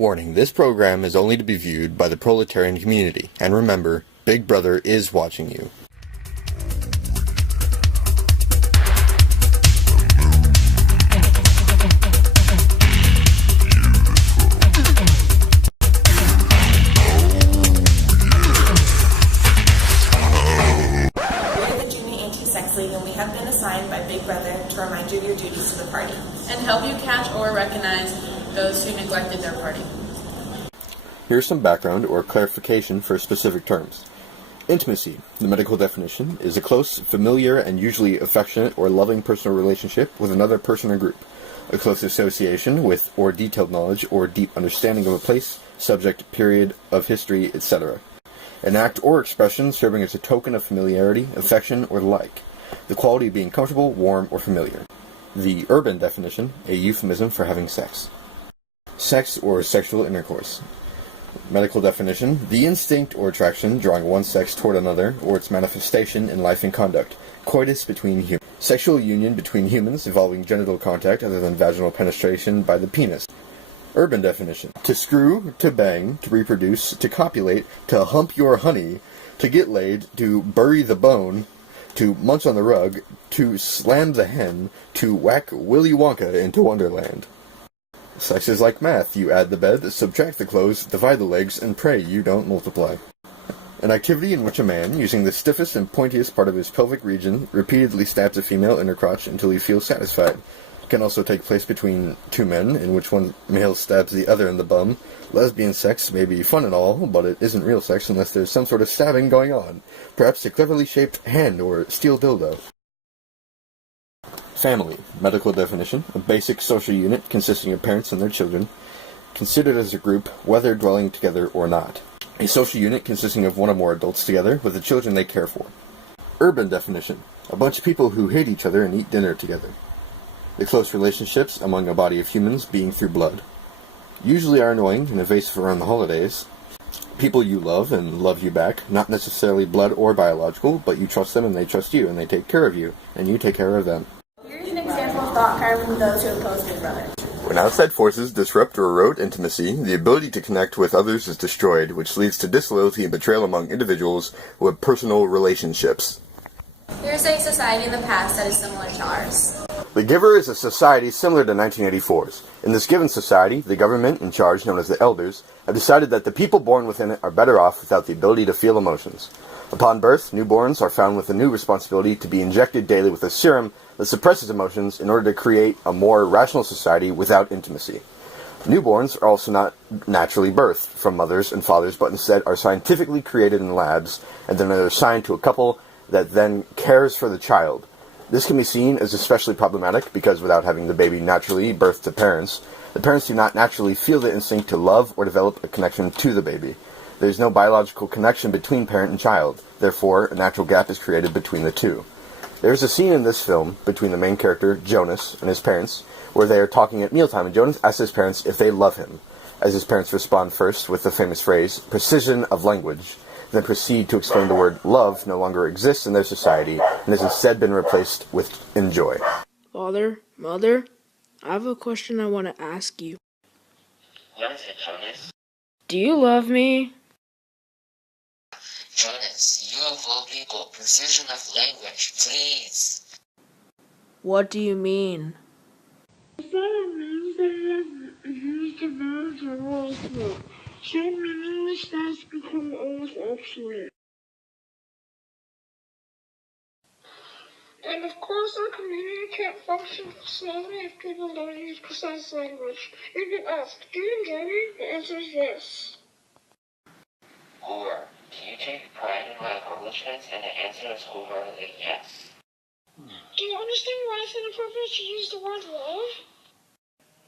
Warning, this program is only to be viewed by the proletarian community, and remember, Big Brother is watching you. And we have been assigned by Big Brother to remind you of your duties to the party. And help you catch or recognize those who neglected their party. Here's some background or clarification for specific terms. Intimacy, the medical definition, is a close, familiar, and usually affectionate or loving personal relationship with another person or group. A close association with or detailed knowledge or deep understanding of a place, subject, period of history, etc. An act or expression serving as a token of familiarity, affection, or the like. The quality being comfortable, warm, or familiar. The urban definition, a euphemism for having sex. Sex or sexual intercourse. Medical definition, the instinct or attraction drawing one sex toward another, or its manifestation in life and conduct. Coitus between humans. Sexual union between humans involving genital contact other than vaginal penetration by the penis. Urban definition, to screw, to bang, to reproduce, to copulate, to hump your honey, to get laid, to bury the bone, to munch on the rug, to slam the hen, to whack Willy Wonka into Wonderland. Sex is like math. You add the bed, subtract the clothes, divide the legs, and pray you don't multiply. An activity in which a man, using the stiffest and pointiest part of his pelvic region, repeatedly stabs a female in her crotch until he feels satisfied. It can also take place between two men, in which one male stabs the other in the bum. Lesbian sex may be fun and all, but it isn't real sex unless there's some sort of stabbing going on. Perhaps a cleverly shaped hand or steel dildo. Family, medical definition, a basic social unit consisting of parents and their children, considered as a group, whether dwelling together or not. A social unit consisting of one or more adults together with the children they care for. Urban definition, a bunch of people who hate each other and eat dinner together. The close relationships among a body of humans being through blood. Usually are annoying and evasive around the holidays. People you love and love you back, not necessarily blood or biological, but you trust them and they trust you, and they take care of you, and you take care of them. Here's an example of thought crime from those who oppose Big Brother. When outside forces disrupt or erode intimacy, the ability to connect with others is destroyed, which leads to disloyalty and betrayal among individuals who have personal relationships. Here's a society in the past that is similar to ours. The Giver is a society similar to 1984's. In this given society, the government in charge, known as the Elders, have decided that the people born within it are better off without the ability to feel emotions. Upon birth, newborns are found with a new responsibility to be injected daily with a serum that suppresses emotions in order to create a more rational society without intimacy. Newborns are also not naturally birthed from mothers and fathers, but instead are scientifically created in labs, and then are assigned to a couple that then cares for the child. This can be seen as especially problematic because without having the baby naturally birthed to parents, the parents do not naturally feel the instinct to love or develop a connection to the baby. There is no biological connection between parent and child. Therefore, a natural gap is created between the two. There is a scene in this film between the main character, Jonas, and his parents, where they are talking at mealtime, and Jonas asks his parents if they love him, as his parents respond first with the famous phrase, precision of language, then proceed to explain the word love no longer exists in their society and has instead been replaced with enjoy. Father, Mother, I have a question I want to ask you. What is it, Jonas? Do you love me? Jonas, you of all people, precision of language, please. What do you mean? That means that I have used the verb generously. Some meaningless has become almost obsolete. And of course our community can't function slowly if people don't use precise language. You get asked, do you enjoy me? The answer is yes. Or, do you take pride in my accomplishments? And the answer is overtly yes. Do you understand why it's inappropriate to use the word love?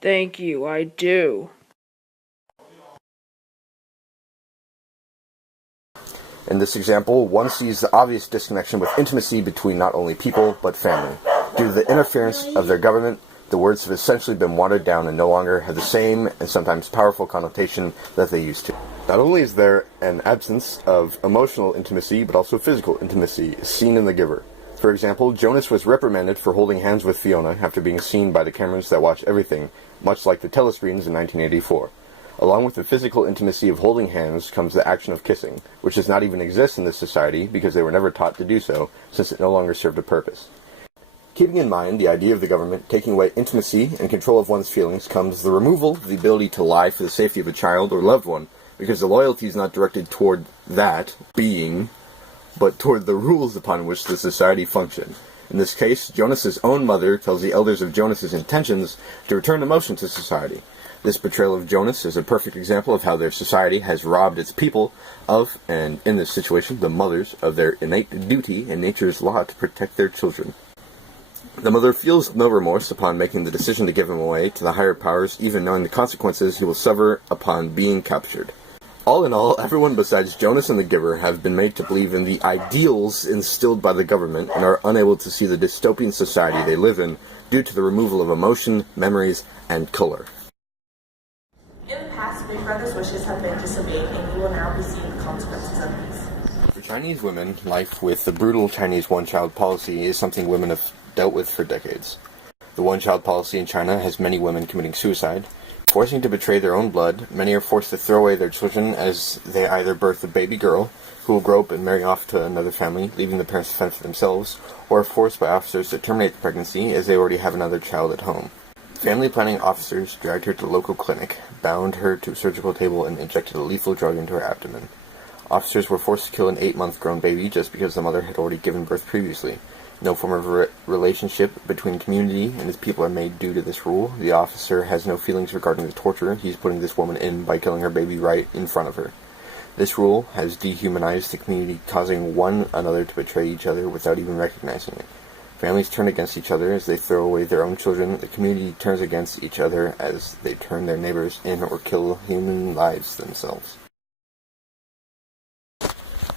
Thank you, I do. In this example, one sees the obvious disconnection with intimacy between not only people, but family. Due to the interference of their government, the words have essentially been watered down and no longer have the same and sometimes powerful connotation that they used to. Not only is there an absence of emotional intimacy, but also physical intimacy seen in The Giver. For example, Jonas was reprimanded for holding hands with Fiona after being seen by the cameras that watch everything, much like the telescreens in 1984. Along with the physical intimacy of holding hands comes the action of kissing, which does not even exist in this society because they were never taught to do so, since it no longer served a purpose. Keeping in mind the idea of the government taking away intimacy and control of one's feelings comes the removal of the ability to lie for the safety of a child or loved one, because the loyalty is not directed toward that being, but toward the rules upon which the society functioned. In this case, Jonas's own mother tells the elders of Jonas's intentions to return emotion to society. This portrayal of Jonas is a perfect example of how their society has robbed its people of, and in this situation, the mothers, of their innate duty and nature's law to protect their children. The mother feels no remorse upon making the decision to give him away to the higher powers, even knowing the consequences he will suffer upon being captured. All in all, everyone besides Jonas and the giver have been made to believe in the ideals instilled by the government and are unable to see the dystopian society they live in due to the removal of emotion, memories, and color. In the past, Big Brother's wishes have been disobeyed, and you will now receive the consequences of these. For Chinese women, life with the brutal Chinese one-child policy is something women have dealt with for decades. The one-child policy in China has many women committing suicide. Forcing to betray their own blood, many are forced to throw away their children as they either birth a baby girl, who will grow up and marry off to another family, leaving the parents to fend for themselves, or are forced by officers to terminate the pregnancy as they already have another child at home. Family planning officers dragged her to the local clinic, bound her to a surgical table, and injected a lethal drug into her abdomen. Officers were forced to kill an 8-month grown baby just because the mother had already given birth previously. No form of relationship between community and its people are made due to this rule. The officer has no feelings regarding the torture he's putting this woman in by killing her baby right in front of her. This rule has dehumanized the community, causing one another to betray each other without even recognizing it. Families turn against each other as they throw away their own children. The community turns against each other as they turn their neighbors in or kill human lives themselves.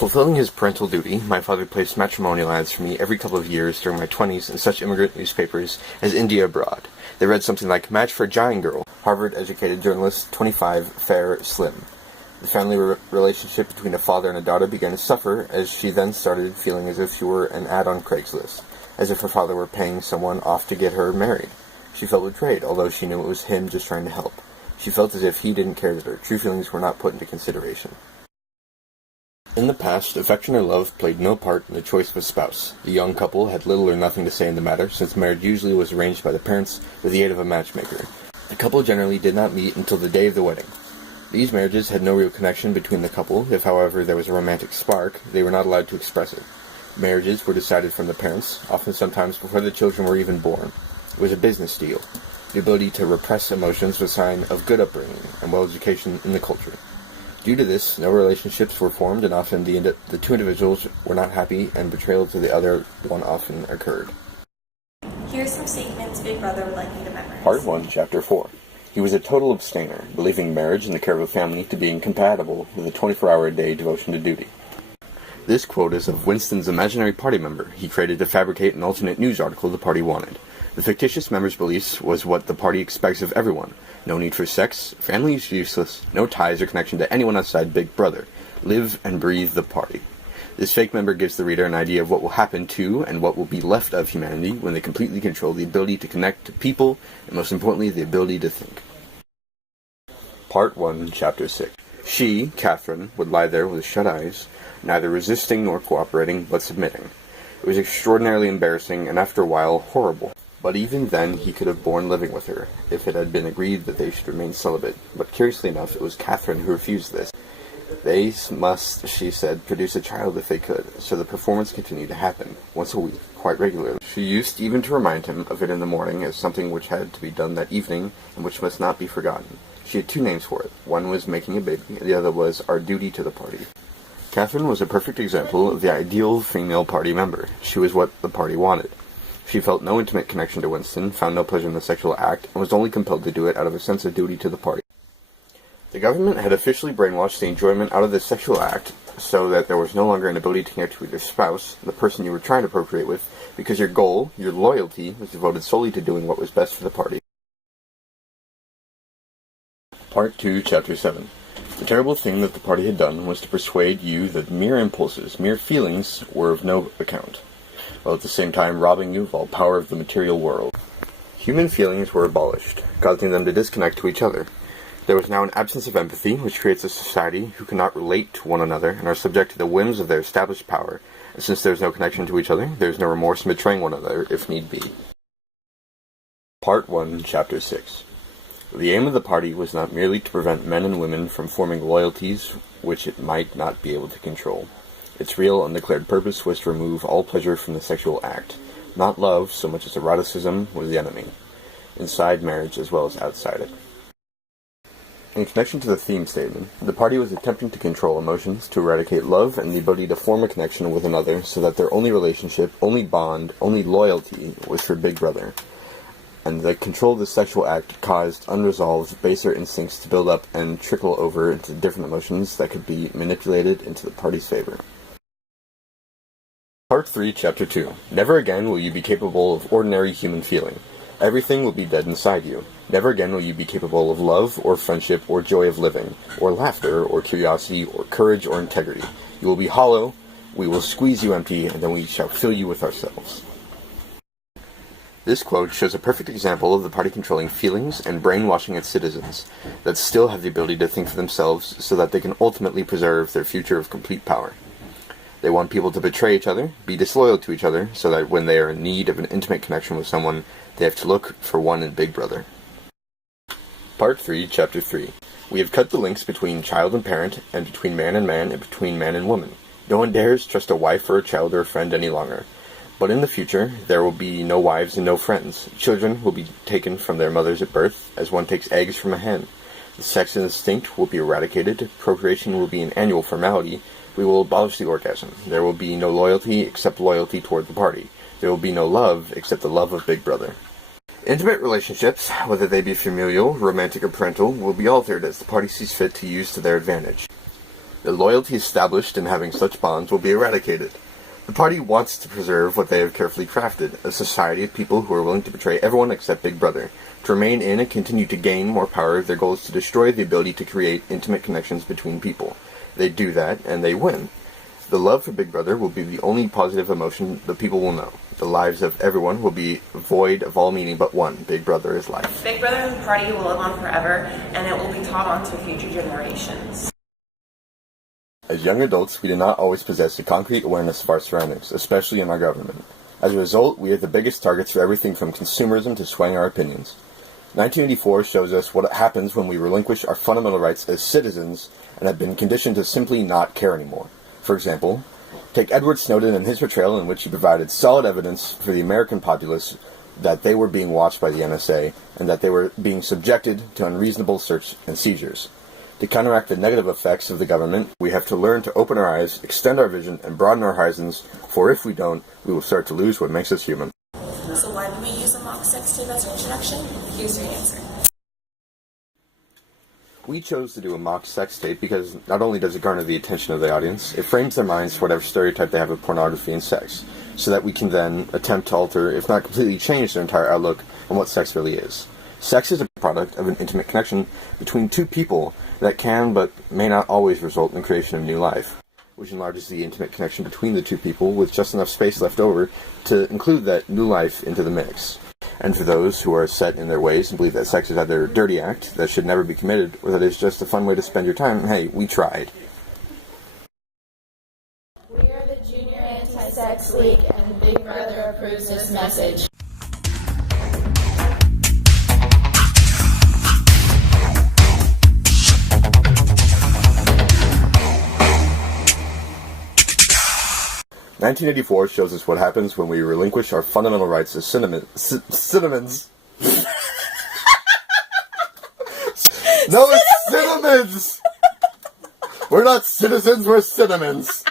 Fulfilling his parental duty, my father placed matrimonial ads for me every couple of years during my 20s in such immigrant newspapers as India Abroad. They read something like, "Match for Giant Girl, Harvard-educated journalist, 25, fair, slim." The family relationship between a father and a daughter began to suffer as she then started feeling as if she were an ad on Craigslist, as if her father were paying someone off to get her married. She felt betrayed, although she knew it was him just trying to help. She felt as if he didn't care that her true feelings were not put into consideration. In the past, affection or love played no part in the choice of a spouse. The young couple had little or nothing to say in the matter, since marriage usually was arranged by the parents with the aid of a matchmaker. The couple generally did not meet until the day of the wedding. These marriages had no real connection between the couple. If, however, there was a romantic spark, they were not allowed to express it. Marriages were decided from the parents, often sometimes before the children were even born. It was a business deal. The ability to repress emotions was a sign of good upbringing and well-education in the culture. Due to this, no relationships were formed, and often the two individuals were not happy, and betrayal to the other one often occurred. Here are some statements Big Brother would like you to memorize. Part 1, Chapter 4. He was a total abstainer, believing marriage and the care of a family to be incompatible with a 24-hour-a-day devotion to duty. This quote is of Winston's imaginary party member. He created to fabricate an alternate news article the party wanted. The fictitious member's beliefs was what the party expects of everyone. No need for sex, family is useless, no ties or connection to anyone outside Big Brother. Live and breathe the party. This fake member gives the reader an idea of what will happen to and what will be left of humanity when they completely control the ability to connect to people, and most importantly, the ability to think. Part 1, Chapter 6. She, Catherine, would lie there with shut eyes, neither resisting nor cooperating, but submitting. It was extraordinarily embarrassing, and after a while, horrible. But even then, he could have borne living with her, if it had been agreed that they should remain celibate. But curiously enough, it was Catherine who refused this. They must, she said, produce a child if they could, so the performance continued to happen, once a week, quite regularly. She used even to remind him of it in the morning as something which had to be done that evening, and which must not be forgotten. She had two names for it. One was making a baby, the other was our duty to the party. Catherine was a perfect example of the ideal female party member. She was what the party wanted. She felt no intimate connection to Winston, found no pleasure in the sexual act, and was only compelled to do it out of a sense of duty to the party. The government had officially brainwashed the enjoyment out of the sexual act so that there was no longer an ability to connect with your spouse, the person you were trying to procreate with, because your goal, your loyalty, was devoted solely to doing what was best for the party. Part 2, Chapter 7. The terrible thing that the party had done was to persuade you that mere impulses, mere feelings, were of no account, while at the same time robbing you of all power of the material world. Human feelings were abolished, causing them to disconnect to each other. There was now an absence of empathy, which creates a society who cannot relate to one another and are subject to the whims of their established power. And since there is no connection to each other, there is no remorse in betraying one another, if need be. Part 1, Chapter 6. The aim of the party was not merely to prevent men and women from forming loyalties which it might not be able to control. Its real, undeclared purpose was to remove all pleasure from the sexual act. Not love, so much as eroticism, was the enemy, inside marriage as well as outside it. In connection to the theme statement, the party was attempting to control emotions, to eradicate love and the ability to form a connection with another so that their only relationship, only bond, only loyalty was for Big Brother. And the control of the sexual act caused unresolved, baser instincts to build up and trickle over into different emotions that could be manipulated into the party's favor. Part 3, Chapter 2. Never again will you be capable of ordinary human feeling. Everything will be dead inside you. Never again will you be capable of love, or friendship, or joy of living, or laughter, or curiosity, or courage, or integrity. You will be hollow, we will squeeze you empty, and then we shall fill you with ourselves. This quote shows a perfect example of the party controlling feelings and brainwashing its citizens that still have the ability to think for themselves so that they can ultimately preserve their future of complete power. They want people to betray each other, be disloyal to each other, so that when they are in need of an intimate connection with someone, they have to look for one in Big Brother. Part 3, Chapter 3. We have cut the links between child and parent, and between man, and between man and woman. No one dares trust a wife or a child or a friend any longer. But in the future, there will be no wives and no friends. Children will be taken from their mothers at birth, as one takes eggs from a hen. The sex instinct will be eradicated, procreation will be an annual formality, we will abolish the orgasm. There will be no loyalty except loyalty toward the party. There will be no love except the love of Big Brother. Intimate relationships, whether they be familial, romantic, or parental, will be altered as the party sees fit to use to their advantage. The loyalty established in having such bonds will be eradicated. The party wants to preserve what they have carefully crafted, a society of people who are willing to betray everyone except Big Brother. To remain in and continue to gain more power, their goal is to destroy the ability to create intimate connections between people. They do that, and they win. The love for Big Brother will be the only positive emotion the people will know. The lives of everyone will be void of all meaning but one. Big Brother is life. Big Brother and the party will live on forever, and it will be taught on to future generations. As young adults, we do not always possess a concrete awareness of our surroundings, especially in our government. As a result, we are the biggest targets for everything from consumerism to swaying our opinions. 1984 shows us what happens when we relinquish our fundamental rights as citizens and have been conditioned to simply not care anymore. For example, take Edward Snowden and his portrayal in which he provided solid evidence for the American populace that they were being watched by the NSA and that they were being subjected to unreasonable search and seizures. To counteract the negative effects of the government, we have to learn to open our eyes, extend our vision, and broaden our horizons, for if we don't, we will start to lose what makes us human. So why do we use a mock sex tape as an introduction? Here's your answer. We chose to do a mock sex tape because not only does it garner the attention of the audience, it frames their minds to whatever stereotype they have of pornography and sex, so that we can then attempt to alter, if not completely change, their entire outlook on what sex really is. Sex is a product of an intimate connection between two people that can but may not always result in the creation of new life, which enlarges the intimate connection between the two people with just enough space left over to include that new life into the mix. And for those who are set in their ways and believe that sex is either a dirty act that should never be committed or that it's just a fun way to spend your time, hey, we tried. We are the Junior Anti-Sex League, and Big Brother approves this message. '1984 shows us what happens when we relinquish our fundamental rights as cinnamons. No, it's cinnamons! We're not citizens, we're cinnamons!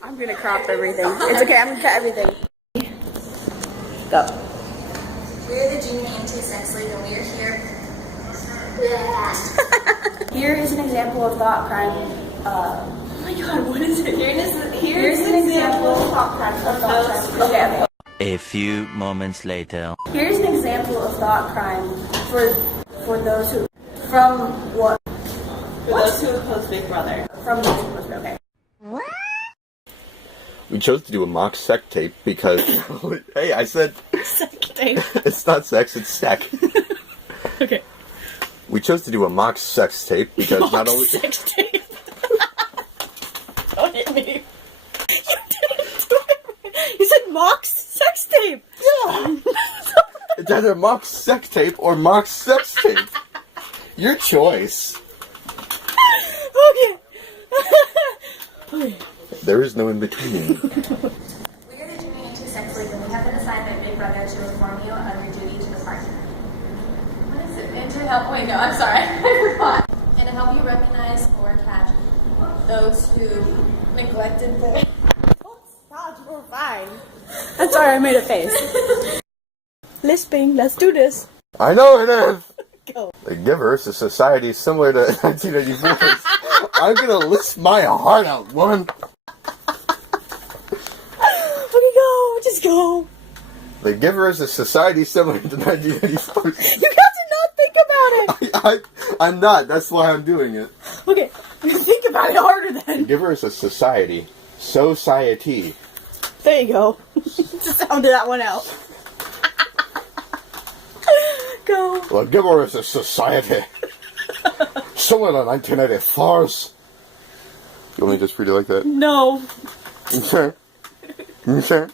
I'm gonna crop everything. It's okay, I'm gonna cut everything. Go. We're the Junior Anti-Sex League and we are here. Here is an example of thought crime. Oh my god, what is it? Here's an example of thought crime. Okay. A few moments later. Here's an example of thought crime for those who from what? For those who oppose Big Brother. From those who oppose. Okay. We chose to do a mock sex tape because hey, I said Sex tape. it's not sex, it's sec. Okay. We chose to do a mock sex tape because not only sex tape. Don't hit me. You didn't do it. You said mock sex tape. Yeah. it's either mock sex tape or mock sex tape. Your choice. Okay. Okay. There is no in between. We are the Junior Anti Sex League, and we have been assigned by Big Brother to inform you of your duty to the party. What is it? And to help. Wait, no, I'm sorry. I forgot. And to help you recognize or catch those who neglected the. Don't stop. We're fine. I'm sorry. I made a face. Lisping. Let's do this. I know it is. Go. The Givers, a society similar to 1984's. I'm gonna lisp my heart out, one. Okay, go. Just go. The Givers, a society similar to 1984. You got to not think about it. I'm not. That's why I'm doing it. Okay, think about it harder The then. Givers, a society. Society. There you go. Just sounded that one out. Go. The Giver is a society. Similar to 1984's. You want me to just read it like that? No. You sure? You sure?